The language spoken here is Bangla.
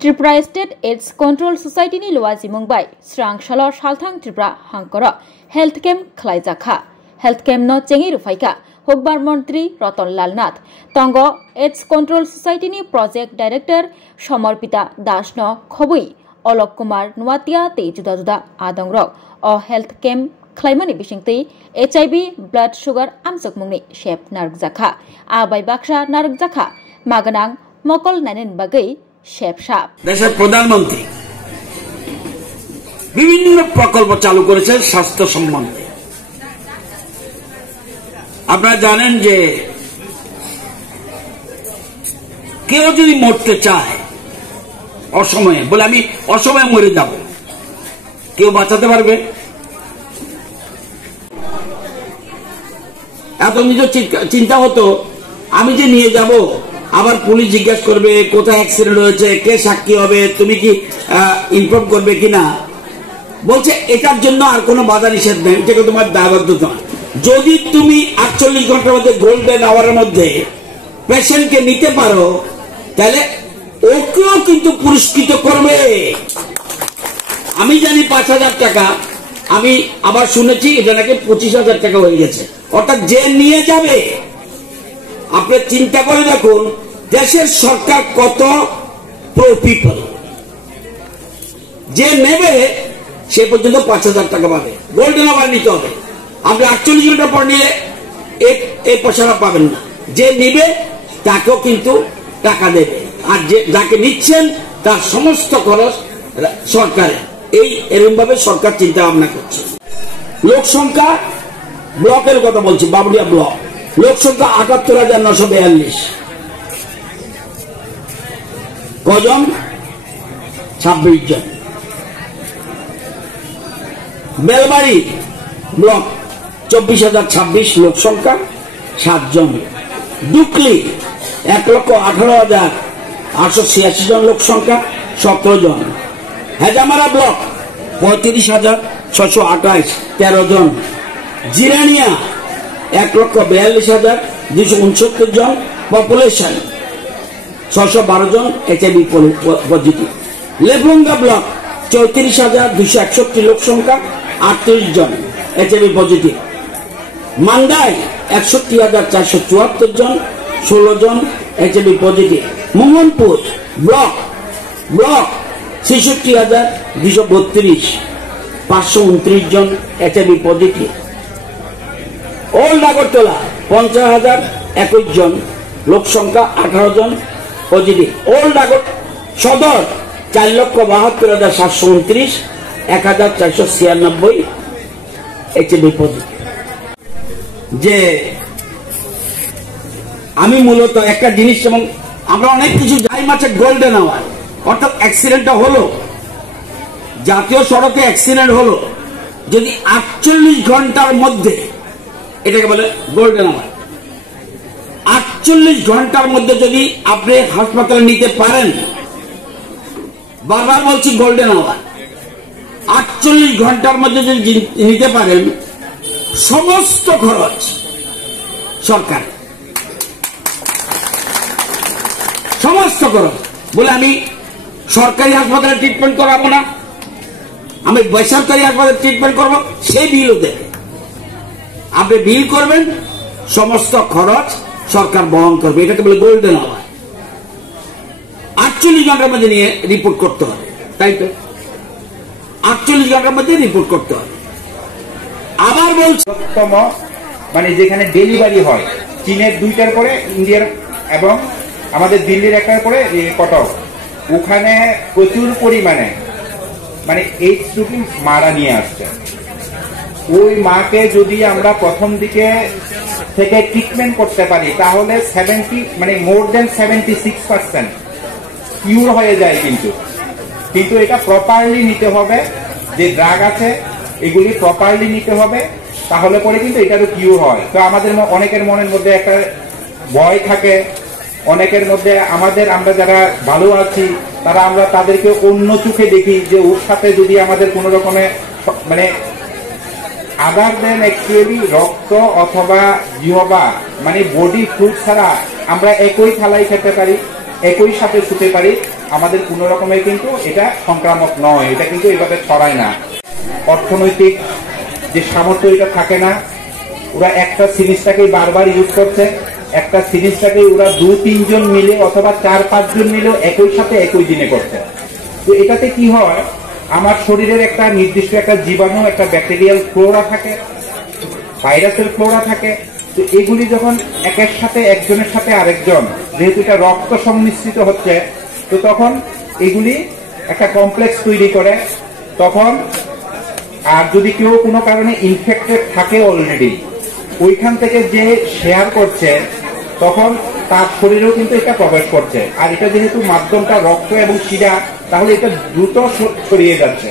Tripura State AIDS Control Society ni luwazi mungbai srang shalor shalthang Tripura hangkora health camp khlaijakha health camp no chengi rufaika hokbar mantri Ratan Lal Nath tongo AIDS Control Society ni project director Samarpita Das no khobui Olok Kumar Nuatia te juda juda adongrok o health camp khlaimani bisingti HIV blood sugar amsok mungni shep narjakha abai baksa narjakha maganang mokol nainen bagai দেশের প্রধানমন্ত্রী বিভিন্ন প্রকল্প চালু করেছেন স্বাস্থ্য সম্বন্ধে। আপনারা জানেন যে কেউ যদি মরতে চায় অসময়ে, বলে আমি অসময়ে মরে যাব, কেউ বাঁচাতে পারবে? এত নিজের চিন্তা হতো আমি যে নিয়ে যাব, আবার পুলিশ জিজ্ঞাসা করবে কোথায় অ্যাক্সিডেন্ট হয়েছে, কে সাক্ষী হবে, তুমি কি ইনফর্ম করবে কিনা। বলছে এটার জন্য আর কোনো বাধা নিষেধ নেই, এটা তোমার দায়বদ্ধতা। যদি তুমি 48 ঘন্টার মধ্যে গোল্ডেন আওয়ারের মধ্যে পেশেন্টকে নিতে পারো, তাহলে ওকেও কিন্তু পুরস্কৃত করবে। আমি জানি 5,000 টাকা, আমি আবার শুনেছি এটা নাকি 25,000 টাকা হয়ে গেছে, অর্থাৎ যে নিয়ে যাবে। আপনি চিন্তা করে দেখুন দেশের সরকার কত প্রো পিপল, যে নেবে সে পর্যন্ত 5,000 টাকা পাবে, গোল্ডেন আওয়ার নিতে হবে। আপনি 48 ঘন্টা পর নিয়ে এই পয়সাটা পাবেন না, যে নিবে তাকেও কিন্তু টাকা দেবে, আর যে যাকে নিচ্ছেন তার সমস্ত খরচ সরকারের। এরকম ভাবে সরকার চিন্তা ভাবনা করছে। লোক সংখ্যা, ব্লকের কথা বলছি, বাবুড়িয়া ব্লক, লোক সংখ্যা 78,942। কজন? 26 জন। বেলবাড়ি ব্লক 24,026 লোক সংখ্যা, 7 জন। ডুকলি 1,18,886 জন লোক সংখ্যা, 17 জন। হেজামারা ব্লক 35,628, 13 জন। জিরানিয়া 1,42,269 জন পপুলেশন, 612 জন HIV পজিটিভ। লেফুঙ্গা ব্লক 34,261 লোক সংখ্যা, 38 জন HIV পজিটিভ। মান্দাই 61,474 জন, 16 জন HIV পজিটিভ। মোহনপুর ব্লক 66,232, 529 জন HIV পজিটিভ। ওল্ড আগরতলা 50,021 জন লোক সংখ্যা, 18 জন পজিটিভ। ওল্ড সদর 4,72,729, 1,496 HIV পজিটিভ। যে আমি মূলত একটা জিনিস, এবং আমরা অনেক কিছু যাই মাঝে গোল্ডেন আওয়ার, অর্থাৎ অ্যাক্সিডেন্টটা হলো, জাতীয় সড়কে অ্যাক্সিডেন্ট হলো, যদি 48 ঘন্টার মধ্যে, এটাকে বলে গোল্ডেন আওয়ার, 48 ঘন্টার মধ্যে যদি আপনি হাসপাতালে নিতে পারেন, বারবার বলছি গোল্ডেন আওয়ার, 48 ঘন্টার মধ্যে যদি নিতে পারেন, সমস্ত খরচ সরকার, সমস্ত খরচ। বলে আমি সরকারি হাসপাতালে ট্রিটমেন্ট করাবো না, আমি বেসরকারি হাসপাতালে ট্রিটমেন্ট করবো, সেই বিলও দেবে। আপনি বিল করবেন, সমস্ত খরচ সরকার বহন করবে, এটাকে বলে গোল্ডেন আওয়ার। 48 ঘন্টার মধ্যে নিয়ে রিপোর্ট করতে হবে, তাই তো? 48 ঘন্টার মধ্যে রিপোর্ট করতে হবে। আবার বলছি, মানে যেখানে ডেলিভারি হয়, চীনের 2টার পরে ইন্ডিয়ার এবং আমাদের দিল্লির 1টার পরে কটক, ওখানে প্রচুর পরিমাণে মানে এইডস রোগী মারা নিয়ে আসছে। ওই মাকে যদি আমরা প্রথম দিকে থেকে ট্রিটমেন্ট করতে পারি, তাহলে 70 মানে মোর দেন 76% কিউর হয়ে যায়। কিন্তু এটা প্রপারলি নিতে হবে, যে ড্রাগ আছে এগুলি প্রপারলি নিতে হবে, তাহলে পরে কিন্তু এটারও কিউর হয়। তো আমাদের অনেকের মনের মধ্যে একটা ভয় থাকে, অনেকের মধ্যে আমরা যারা ভালো আছি তারা আমরা তাদেরকে অন্য চোখে দেখি, যে ওর সাথে যদি আমাদের কোন রকমের মানে আদার দেন অ্যাকচুয়ালি রক্ত অথবা জিহবা মানে বডি ফ্লুইড ছাড়া আমরা একই থালায় খেতে পারি, একই সাথে শুতে পারি, আমাদের কোনো রকমের কিন্তু এটা সংক্রামক নয়, এটা কিন্তু এভাবে ছড়ায় না। অর্থনৈতিক যে সামর্থ্য এটা থাকে না, ওরা একটা সিরিজটাকে বারবার ইউজ করছে, একটা সিরিজটাকে ওরা 2-3 জন মিলে অথবা 4-5 জন মিলেও একই সাথে একই দিনে করছে। তো এটাতে কি হয়, আমার শরীরের একটা নির্দিষ্ট একটা জীবাণু, একটা ব্যাকটেরিয়াল ফ্লোরা থাকে, ভাইরাসের ফ্লোরা থাকে। তো এগুলি যখন একের সাথে একজনের সাথে আরেকজন, যেহেতু এটা রক্ত সংমিশ্রিত হচ্ছে, তো তখন এগুলি একটা কমপ্লেক্স তৈরি করে। তখন আর যদি কেউ কোনো কারণে ইনফেক্টেড থাকে অলরেডি, ওইখান থেকে যে শেয়ার করছে তখন তার শরীরেও কিন্তু এটা প্রবেশ করছে। আর এটা যেহেতু মাধ্যমটা রক্ত এবং শিরা, তাহলে এটা দ্রুত ছড়িয়ে যাচ্ছে।